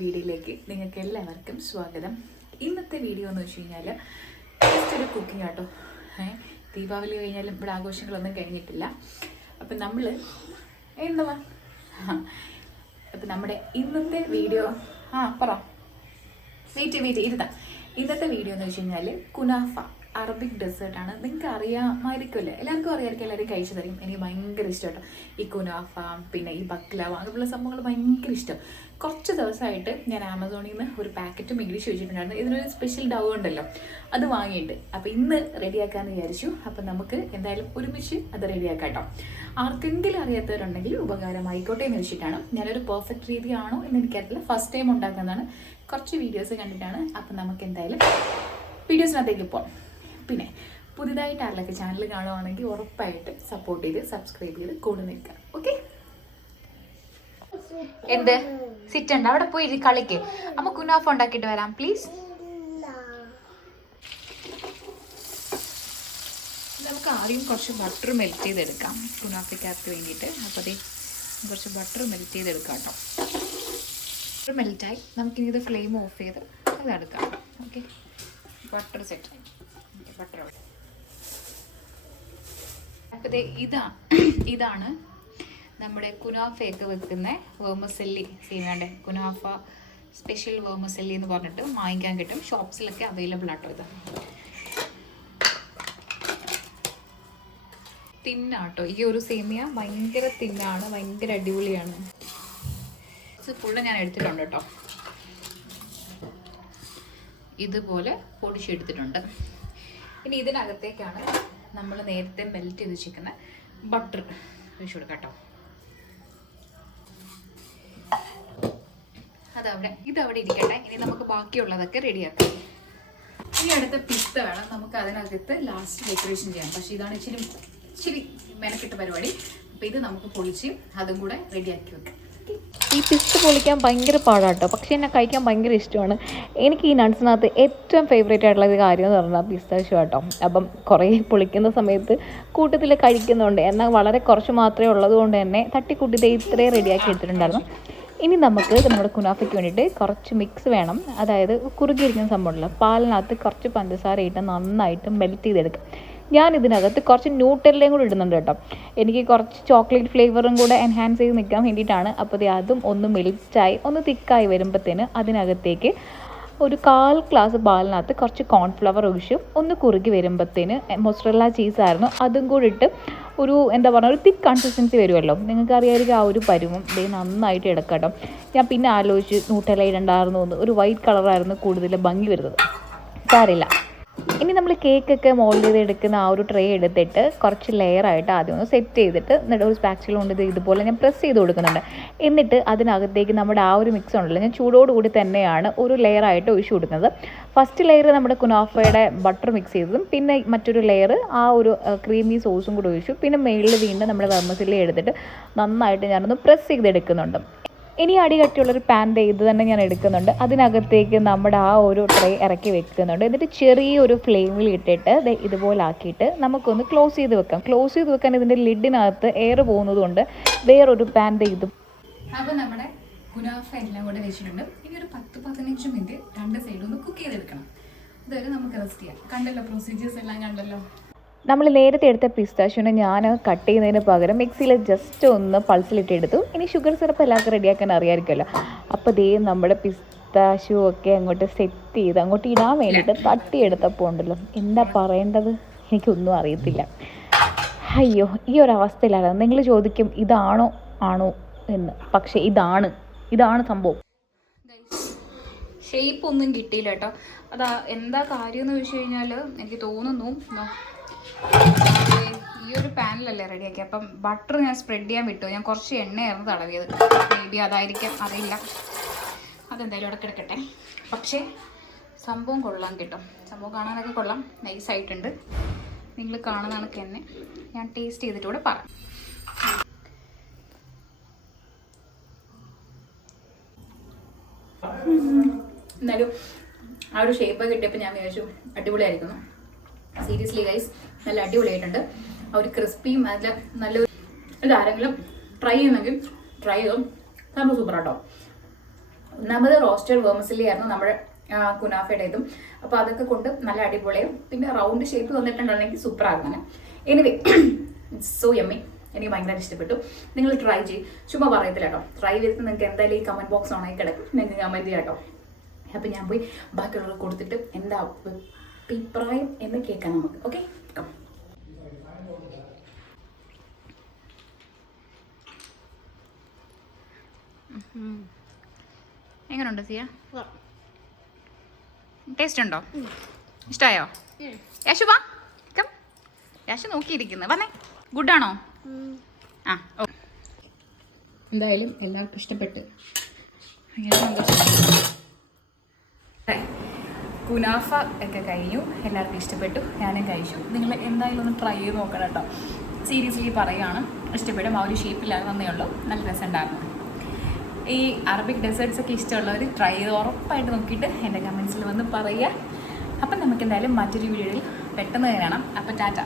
എല്ലാവർക്കും സ്വാഗതം. ഇന്നത്തെ വീഡിയോ എന്ന് വെച്ച് കഴിഞ്ഞാൽ ജസ്റ്റ് ഒരു കുക്കിംഗ് ആട്ടോ. ദീപാവലി കഴിഞ്ഞാലും ഇവിടെ ആഘോഷങ്ങളൊന്നും കഴിഞ്ഞിട്ടില്ല. അപ്പം നമ്മൾ എന്തുവാ അപ്പം നമ്മുടെ ഇന്നത്തെ വീഡിയോ ആ പറ. വെയിറ്റ് വെയിറ്റ് ഇരുതാം ഇന്നത്തെ വീഡിയോ എന്ന് വെച്ച് കഴിഞ്ഞാൽ കുനാഫ. അറബിക് ഡെസേർട്ടാണ് നിങ്ങൾക്ക് അറിയാമായിരിക്കുമല്ലേ എല്ലാവർക്കും അറിയാമായിരിക്കും. എല്ലാവരും കഴിച്ചു തരും. എനിക്ക് ഭയങ്കര ഇഷ്ടം ഈ കുനാഫ പിന്നെ ഈ ബക്ലാവ അങ്ങനെയുള്ള സംഭവങ്ങൾ ഭയങ്കര ഇഷ്ടം. കുറച്ച് ദിവസമായിട്ട് ഞാൻ ആമസോണിൽ നിന്ന് ഒരു പാക്കറ്റ് മേടിച്ച് വെച്ചിട്ടുണ്ടായിരുന്നു. ഇതിനൊരു സ്പെഷ്യൽ ഡൗ ഉണ്ടല്ലോ. അത് വാങ്ങിയിട്ട് അപ്പോൾ ഇന്ന് റെഡിയാക്കാമെന്ന് വിചാരിച്ചു. അപ്പം നമുക്ക് എന്തായാലും ഒരുമിച്ച് അത് റെഡിയാക്കാം കേട്ടോ. ആർക്കെങ്കിലും അറിയാത്തവരുണ്ടെങ്കിൽ ഉപകാരമായിക്കോട്ടെ എന്ന് വെച്ചിട്ടാണ്. ഞാനൊരു പെർഫെക്റ്റ് രീതിയാണോ എന്ന് എനിക്കറിയില്ല. ഫസ്റ്റ് ടൈം ഉണ്ടാക്കുന്നതാണ്. കുറച്ച് വീഡിയോസ് കണ്ടിട്ടാണ്. അപ്പം നമുക്ക് എന്തായാലും വീഡിയോസിനകത്തേക്ക് പോകാം പിന്നെ പുതിയതായിട്ട് ആരിലൊക്കെ ചാനൽ കാണുവാണെങ്കിൽ ഉറപ്പായിട്ട് സപ്പോർട്ട് ചെയ്ത് സബ്സ്ക്രൈബ് ചെയ്ത് കൂടെ നിൽക്കുക. ഓക്കെ എന്ത്? സിറ്റ് ഉണ്ട്. അവിടെ പോയി കളിക്ക്. അമ്മ കുനാഫ് ഉണ്ടാക്കിട്ട് വരാം പ്ലീസ് നമുക്ക് ആദ്യം കുറച്ച് ബട്ടർ മെൽറ്റ് ചെയ്തെടുക്കാം കുനാഫയ്ക്കകത്ത് വേണ്ടിയിട്ട്. അപ്പോൾ അതേ കുറച്ച് ബട്ടർ മെൽറ്റ് ചെയ്തെടുക്കാം കേട്ടോ. ബട്ടർ മെൽറ്റായി നമുക്കിനി ഇത് ഫ്ലെയിം ഓഫ് ചെയ്ത് അതെടുക്കാം ഓക്കെ ബട്ടർ സെറ്റായി ബട്ടർ ഇതാ ഇതാണ് നമ്മുടെ കുനാഫയൊക്കെ വെക്കുന്ന വേമസല്ലി സീമാന്റെ കുനാഫ സ്പെഷ്യൽ വേമസല്ലി എന്ന് പറഞ്ഞിട്ട് വാങ്ങിക്കാൻ കിട്ടും. ഷോപ്സിലൊക്കെ അവൈലബിൾ ആട്ടോ ഇത്. തിന്നാട്ടോ. ഈ ഒരു സേമിയ ഭയങ്കര തിന്നാണ് ഭയങ്കര അടിപൊളിയാണ്. ഫുള്ള് ഞാൻ എടുത്തിട്ടുണ്ട് കേട്ടോ. ഇതുപോലെ പൊടിച്ചെടുത്തിട്ടുണ്ട് ഇനി ഇതിനകത്തേക്കാണ് നമ്മൾ നേരത്തെ മെൽറ്റ് ചെയ്ത് വെച്ചിരിക്കുന്ന ബട്ടർ ഒഴിച്ചു കൊടുക്കാം അതവിടെ ഇതവിടെ ഇരിക്കട്ടെ. ഇനി നമുക്ക് ബാക്കിയുള്ളതൊക്കെ റെഡിയാക്കാം ഇനി അടുത്ത പിസ്ത വേണം. നമുക്ക് അതിനകത്ത് ലാസ്റ്റ് ഡെക്കറേഷൻ ചെയ്യാം. പക്ഷേ ഇതാണ് ഇച്ചിരി ഇച്ചിരി മെനക്കെട്ട പരിപാടി. അപ്പം ഇത് നമുക്ക് പൊളിച്ച് അതും കൂടെ റെഡിയാക്കി വെക്കാം. ഈ പിസ്ത പൊളിക്കാൻ ഭയങ്കര പാടാട്ടോ. പക്ഷേ എന്നെ കഴിക്കാൻ ഭയങ്കര ഇഷ്ടമാണ്. എനിക്ക് ഈ നട്ട്സിനകത്ത് ഏറ്റവും ഫേവറേറ്റ് ആയിട്ടുള്ള ഒരു കാര്യം എന്ന് പറഞ്ഞാൽ പിസ്താഷ്യോ കേട്ടോ അപ്പം കുറേ പൊളിക്കുന്ന സമയത്ത് കൂട്ടത്തിൽ കഴിക്കുന്നുണ്ട്. എന്നാൽ വളരെ കുറച്ച് മാത്രമേ ഉള്ളത് കൊണ്ട് തന്നെ തട്ടിക്കൂട്ടി ദേ ഇത്രയും റെഡിയാക്കി എടുത്തിട്ടുണ്ടായിരുന്നു. ഇനി നമുക്ക് നമ്മുടെ കുനാഫയ്ക്ക് വേണ്ടിയിട്ട് കുറച്ച് മിക്സ് വേണം. അതായത് കുറുകിയിരിക്കുന്ന സംഭവമുണ്ടല്ലോ പാലിനകത്ത് കുറച്ച് പഞ്ചസാര ഇട്ട് നന്നായിട്ട് മെൽറ്റ് ചെയ്തെടുക്കാം. ഞാൻ ഇതിനകത്ത് കുറച്ച് ന്യൂട്ടെല്ലയും കൂടി ഇടുന്നുണ്ട് കേട്ടോ. എനിക്ക് കുറച്ച് ചോക്ലേറ്റ് ഫ്ലേവറും കൂടെ എൻഹാൻസ് ചെയ്ത് നിൽക്കാൻ വേണ്ടിയിട്ടാണ്. അപ്പോൾ അതും ഒന്ന് മെൽറ്റായി ഒന്ന് തിക്കായി വരുമ്പോഴത്തേന് അതിനകത്തേക്ക് ഒരു കാൽ ഗ്ലാസ് പാലിനകത്ത് കുറച്ച് കോൺഫ്ലവർ ഒഴിച്ച് ഒന്ന് കുറുകി വരുമ്പോഴത്തേന് മൊസറല്ല ചീസായിരുന്നു അതും കൂടി ഇട്ട് ഒരു എന്താ പറയുക ഒരു തിക്ക് കൺസിസ്റ്റൻസി വരുമല്ലോ. നിങ്ങൾക്ക് അറിയാമായിരിക്കും ആ ഒരു പരുവം. ദേ നന്നായിട്ട് എടുക്കട്ടോ. ഞാൻ പിന്നെ ആലോചിച്ച് നൂറ്റല ഇടണ്ടായിരുന്നു ഒരു വൈറ്റ് കളറായിരുന്നു കൂടുതൽ ഭംഗി വരുന്നത്. സാരില്ല ഇനി നമ്മൾ കേക്കൊക്കെ മോൾഡ് ചെയ്ത് എടുക്കുന്ന ആ ഒരു ട്രേ എടുത്തിട്ട് കുറച്ച് ലെയറായിട്ട് ആദ്യം ഒന്ന് സെറ്റ് ചെയ്തിട്ട് എന്നിട്ട് ഒരു സ്പാക്സിൽ കൊണ്ട് ഇത് ഇതുപോലെ ഞാൻ പ്രസ് ചെയ്ത് കൊടുക്കുന്നുണ്ട്. എന്നിട്ട് അതിനകത്തേക്ക് നമ്മുടെ ആ ഒരു മിക്സ് ഉണ്ടല്ലോ ഞാൻ ചൂടോടുകൂടി തന്നെയാണ് ഒരു ലെയറായിട്ട് ഒഴിച്ചു കൊടുക്കുന്നത്. ഫസ്റ്റ് ലെയർ നമ്മുടെ കുനാഫയുടെ ബട്ടർ മിക്സ് ചെയ്തതും പിന്നെ മറ്റൊരു ലെയർ ആ ഒരു ക്രീമി സോസും കൂടി ഒഴിച്ചു. പിന്നെ മേളിൽ വീണ്ടും നമ്മുടെ വെർമസിലെ എടുത്തിട്ട് നന്നായിട്ട് ഞാനൊന്ന് പ്രസ് ചെയ്തെടുക്കുന്നുണ്ട്. ഇനി അടി കട്ടിയുള്ളൊരു പാൻ ഇത് തന്നെ ഞാൻ എടുക്കുന്നുണ്ട്. അതിനകത്തേക്ക് നമ്മുടെ ആ ഒരു ട്രേ ഇറക്കി വെക്കുന്നുണ്ട്. എന്നിട്ട് ചെറിയൊരു ഫ്ലെയിമിൽ ഇട്ടിട്ട് ഇതുപോലെ ആക്കിയിട്ട് നമുക്കൊന്ന് ക്ലോസ് ചെയ്ത് വെക്കാം. ക്ലോസ് ചെയ്ത് വെക്കാൻ ഇതിന്റെ ലിഡിനകത്ത് എയർ പോകുന്നത് കൊണ്ട് വേറൊരു പാൻ ഇത് അപ്പോൾ നമ്മുടെ ഗുനാഫ എല്ലാം കൂടെ വെച്ചിട്ടുണ്ട്. ഇനി ഒരു പത്ത് പതിനഞ്ച് മിനിറ്റ് രണ്ട് സൈഡും ഒന്ന് കുക്ക് ചെയ്തെടുക്കണം. ഇതുവരെ നമുക്ക് റെസ്റ്റ് ചെയ്യാം. കണ്ടല്ലോ പ്രൊസീജിയേഴ്സ് എല്ലാം കണ്ടല്ലോ. നമ്മൾ നേരത്തെ എടുത്ത പിസ്താഷ്യൂനെ ഞാൻ കട്ട് ചെയ്യുന്നതിന് പകരം മിക്സിയിൽ ജസ്റ്റ് ഒന്ന് പൾസിലിട്ട് എടുത്തു ഇനി ഷുഗർ സിറപ്പ് എല്ലാവർക്കും റെഡിയാക്കാൻ അറിയാമായിരിക്കുമല്ലോ അപ്പോൾ ദേ നമ്മുടെ പിസ്താഷ്യൂ ഒക്കെ അങ്ങോട്ട് സെറ്റ് ചെയ്ത് അങ്ങോട്ട് ഇടാൻ വേണ്ടിയിട്ട് തട്ടിയെടുത്തപ്പോൾ ഉണ്ടല്ലോ. എന്താ പറയേണ്ടത്? എനിക്കൊന്നും അറിയത്തില്ല. അയ്യോ ഈ ഒരു അവസ്ഥയിലാണ്? നിങ്ങൾ ചോദിക്കും ഇതാണോ ആണോ എന്ന്. പക്ഷേ ഇതാണ്. ഇതാണ് സംഭവം. ഷേപ്പ് ഒന്നും കിട്ടിയില്ല കേട്ടോ. അതാ എന്താ കാര്യം എന്ന് വെച്ച് കഴിഞ്ഞാൽ എനിക്ക് തോന്നുന്നു ഈ ഒരു പാനിലല്ലേ റെഡിയാക്കി അപ്പം ബട്ടർ ഞാൻ സ്പ്രെഡ് ചെയ്യാൻ വിട്ടു. ഞാൻ കുറച്ച് എണ്ണയായിരുന്നു തടവിയത്. മേ ബി അതായിരിക്കാം. അറിയില്ല അതെന്തായാലും ഇവിടെ കിടക്കട്ടെ. പക്ഷേ സംഭവം കൊള്ളാം കിട്ടും. സംഭവം കാണാനൊക്കെ കൊള്ളാം. നൈസായിട്ടുണ്ട് നിങ്ങൾ കാണുന്ന കണക്ക് തന്നെ ഞാൻ ടേസ്റ്റ് ചെയ്തിട്ടൂടെ പറയാം. എന്നാലും ആ ഒരു ഷേപ്പ് കിട്ടിയപ്പോൾ ഞാൻ വിചാരിച്ചു അടിപൊളിയായിരിക്കുന്നു. സീരിയസ്ലി ഗൈസ് നല്ല അടിപൊളിയായിട്ടുണ്ട്. ആ ഒരു ക്രിസ്പിയും നല്ല നല്ലൊരു ഇതാരെങ്കിലും ട്രൈ ചെയ്യുന്നെങ്കിൽ ട്രൈ ചെയ്തും. സംഭവം സൂപ്പർ ആട്ടോ. ഒന്നാമത് റോസ്റ്റഡ് വേമസിലി ആയിരുന്നു നമ്മുടെ കുനാഫയുടെ കുനാഫയുടേതും. അപ്പോൾ അതൊക്കെ കൊണ്ട് നല്ല അടിപൊളിയും പിന്നെ റൗണ്ട് ഷേപ്പ് തന്നിട്ടുണ്ടെങ്കിൽ സൂപ്പർ ആകുന്നത് എനിവേ സോ യമ്മി എനിക്ക് ഭയങ്കര ഇഷ്ടപ്പെട്ടു. നിങ്ങൾ ട്രൈ ചെയ്യും. ചുമ്മാ പറയത്തില്ല കേട്ടോ. ട്രൈ ചെയ്തിട്ട് നിങ്ങൾക്ക് എന്തായാലും ഈ കമന്റ് ബോക്സ് ഓണായി കിടക്കും നിങ്ങൾക്ക് കമന്റ് ചെയ്യാം കേട്ടോ. അപ്പം ഞാൻ പോയി ബാക്കിയുള്ളവർക്ക് കൊടുത്തിട്ട് എന്താ അഭിപ്രായം എന്ന് കേൾക്കാം നമുക്ക്. ഓക്കെ എങ്ങനെയുണ്ട് സിയ? ടേസ്റ്റ് ഉണ്ടോ ഇഷ്ടമായോ യാശു വാ കം യാശു നോക്കിയിരിക്കുന്നു. വന്നേ. ആണോ ആ ഓ. എന്തായാലും എല്ലാവർക്കും ഇഷ്ടപ്പെട്ട്. ഭയങ്കര സന്തോഷം. കുനാഫ ഒക്കെ കഴിഞ്ഞു. എല്ലാവർക്കും ഇഷ്ടപ്പെട്ടു. ഞാനും കഴിച്ചു. നിങ്ങൾ എന്തായാലും ഒന്ന് ട്രൈ ചെയ്ത് നോക്കണം കേട്ടോ. സീരിയസ്ലി പറയുകയാണ് ഇഷ്ടപ്പെടും. ആ ഒരു ഷേപ്പിലാണ് വന്നേ ഉള്ളൂ. നല്ല രസമുണ്ടായിരുന്നു. ഈ അറബിക് ഡെസേർട്സ് ഒക്കെ ഇഷ്ടമുള്ളവർ ട്രൈ ചെയ്ത് ഉറപ്പായിട്ട് നോക്കിയിട്ട് എന്റെ കമൻസിൽ വന്ന് പറയുക. അപ്പം നമുക്ക് എന്തായാലും മറ്റൊരു വീഡിയോയിൽ പെട്ടെന്ന് കാണാം. അപ്പം ടാറ്റ.